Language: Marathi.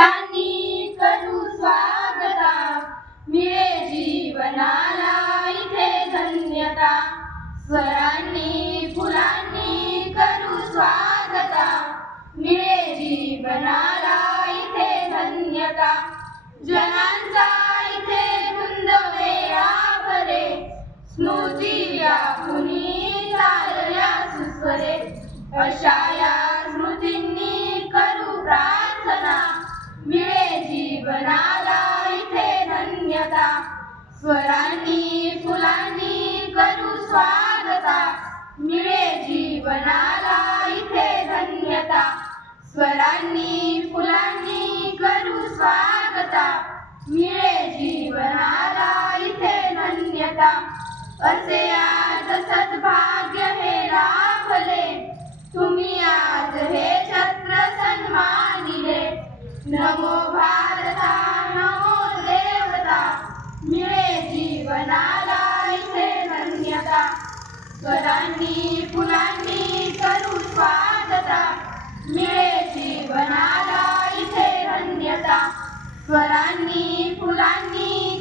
फुलांनी करू स्वागता, मिळे जीवनाला इथे धन्यता. स्वरांनी फुलांनी करू स्वागता, मिळे जीवनाला इथे धन्यता. जनांचा इथे धुंद वेळा भरे, स्मृती व्यापुनी चालल्या सुस्वरे. अशा या स्मृतींनी करू प्रार्थना, मिळे जीवनाला इथे धन्यता. स्वरांनी फुलांनी करू स्वागता, मिळे जीवनाला इथे धन्यता. स्वरांनी फुलांनी करू स्वागता, मिळे जीवनाला इथे धन्यता. असे आज सद्भाग्य हे लाभले, तुम्ही आज हे छत्र सन्मानिले. नमो भारता नमो देवता, मिळे जीवनाला इथे धन्यता. स्वरांनी फुलांनी करू स्वागता, मिळे जीवनाला इथे धन्यता. स्वरांनी फुलांनी